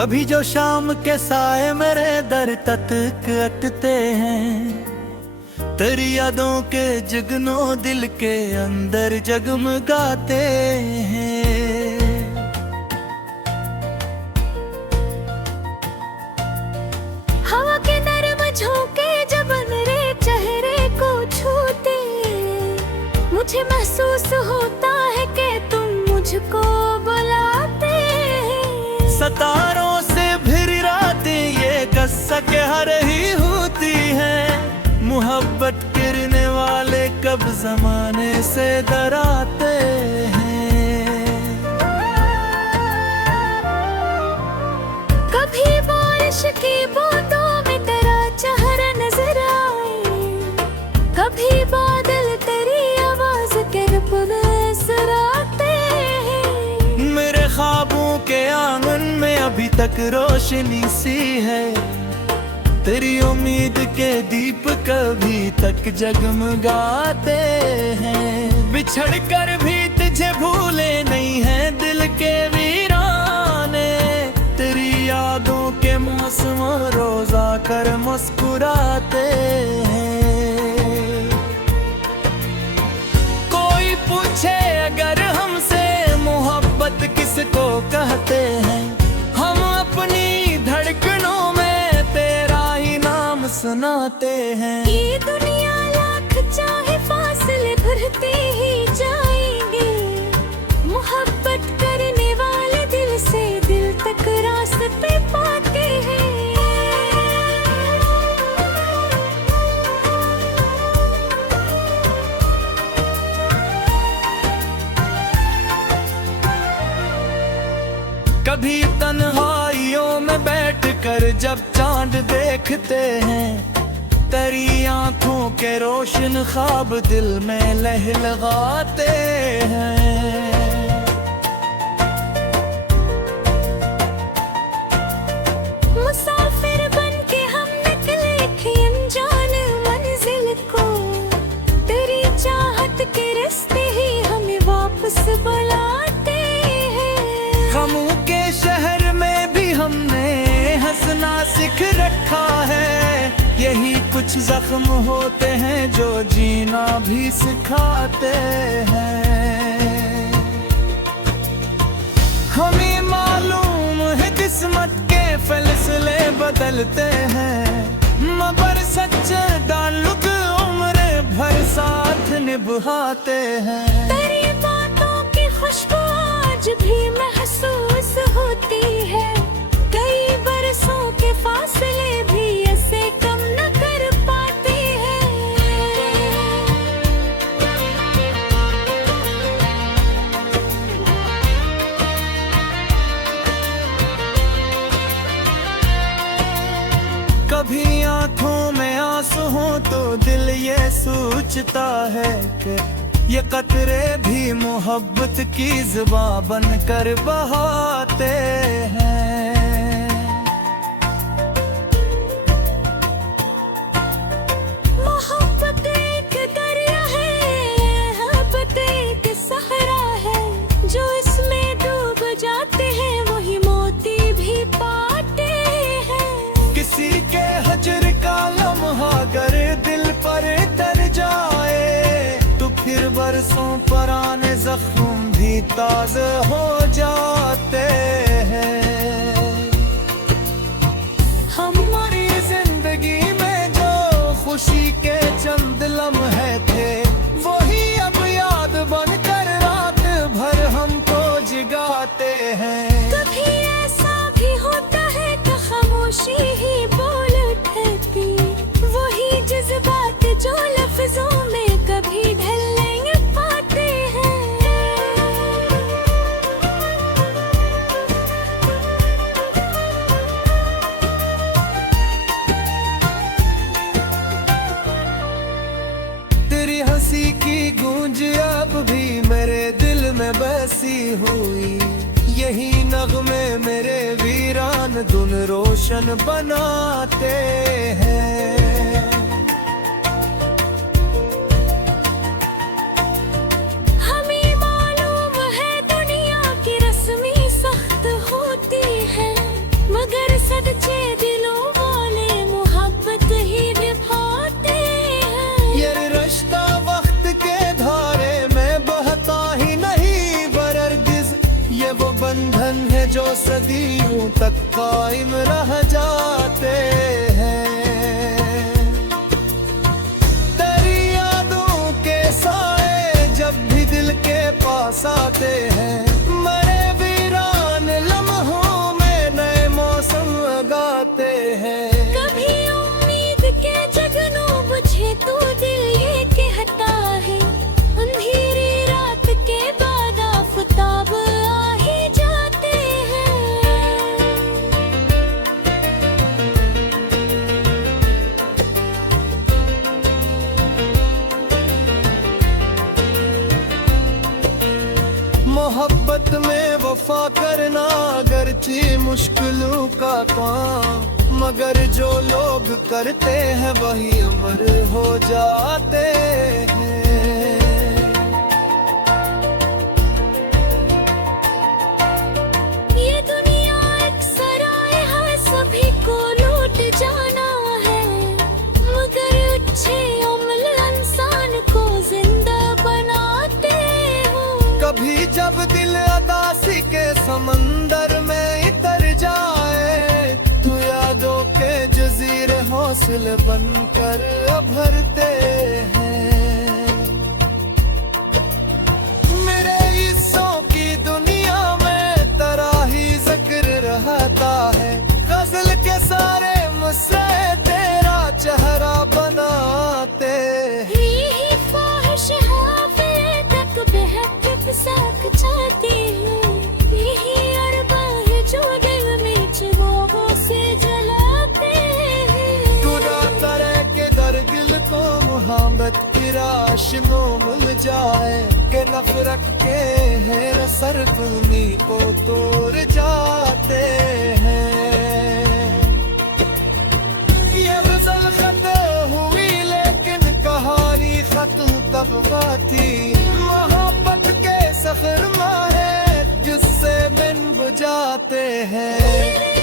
कभी जो शाम के साए मेरे दर तक अटते हैं, तेरी यादों के जगनों दिल के अंदर जगमगाते हैं। हवा के नरम झोंके जब मेरे चेहरे को छूते, मुझे महसूस होता है कि तुम मुझको बुलाते हैं। सितारों से फिर रातें ये कस्सा के हर ही होती है, मोहब्बत गिरने वाले कब जमाने से डराते हैं। कभी बारिश की बूंदों में तेरा चेहरा नजर आए, कभी बादल तेरी आवाज के रब में सराते हैं। मेरे ख्वाबों के आंगन में अभी तक रोशनी सी है, तेरी उम्मीद के दीप कभी तक जगमगाते हैं। बिछड़ कर भी तुझे भूले नहीं है दिल के वीराने, तेरी यादों के मौसम रोज आकर मुस्कुराते हैं। कोई पूछे अगर हमसे मोहब्बत किसको कहते हैं, हम अपनी धड़कनों में सुनाते हैं। ये दुनिया लाख चाहे फासले भरते ही जाएंगे, मोहब्बत करने वाले दिल से दिल तक रास्ते पाते हैं। कभी तन्हाइयों में बैठकर जब चांद देखते हैं, तेरी आंखों के रोशन ख्वाब दिल में लहलगाते हैं। मुसाफिर बन के हम निकले थे अनजान मंजिल को, तेरी चाहत के रास्ते ही हमें वापस बुलाते हैं। गमों के शहर में भी हमने हंसना सीख रखा है, यही कुछ जख्म होते हैं जो जीना भी सिखाते हैं। हमें मालूम है किस्मत के फैसले बदलते हैं, मगर सच्चे ताल्लुक उम्र भर साथ निभाते हैं। तेरी बातों की खुशबू आज भी महसूस होती है, कई बरसों के फासले भी ऐसे कम न कर पाते हैं। कभी आंखों में आंसू हो तो दिल ये सोचता है कि ये कतरे भी मोहब्बत की ज़ुबान बनकर बहाते हैं। मोहब्बत एक दरिया है, मोहब्बत एक सहरा है, जो इसमें डूब जाते हैं वही मोती भी पाते हैं। किसी के हजर का लम्हा अगर दिल पर तर जाए, तो फिर बरसों पुराने जख्म भी ताज़ा हो जाते हैं। हमारी जिंदगी में जो खुशी के चंद लम्हे थे, वही अब याद बनकर रात भर हमको जगाते हैं। कभी ऐसा भी होता है कि खामोशी ही बोल उठती, वही जज्बात जो लफ्जों में कभी ढल नहीं पाते हैं। तेरी हंसी की गूंज अब भी मेरे दिल में बसी हुई, यही नगमे मेरे वीरान धुन रोशन बनाते हैं। हमें मालूम है दुनिया की रस्मी सख्त होती है, तक कायम रह जाते हैं। तेरी यादों के साए जब भी दिल के पास आते हैं, मरे वीरान लम्हों में नए मौसम गाते हैं। कभी उम्मीद के जगनू बुझे तो दिल ये कहता है, अंधेरी रात के बाद आफताब आ ही जाते हैं। मोहब्बत में वफा करना अगरचे मुश्किलों का काम, मगर जो लोग करते हैं वही अमर हो जाते हैं। ये दुनिया एक सराय है, सभी को लूट जाना है, मगर अच्छे अमल इंसान को जिंदा बनाते हो। कभी जब दिल अदासी के समंदर में इतर जाए, तो यादों के जजीरे हौसले बनकर उभरते हैं। मेरे हिस्सों की दुनिया में तेरा ही जिक्र रहता है, गजल के सारे मुस्से तेरा चेहरा बनाते हैं। यही ख्वाहिश है तक बेहद साक चाहती हूँ, यही अरबा है जो दिल में चिरागों से जलाते हैं। खुदा करे के दर दिल को मोहब्बत की राशनों मिल जाए, के नफरत के है सर तुम्ही को तोड़ जाते हैं। ये गजल खत्म हुई लेकिन कहानी खत्म तब बाती, मोहब्बत के सफर में है जिससे मन बुझाते हैं।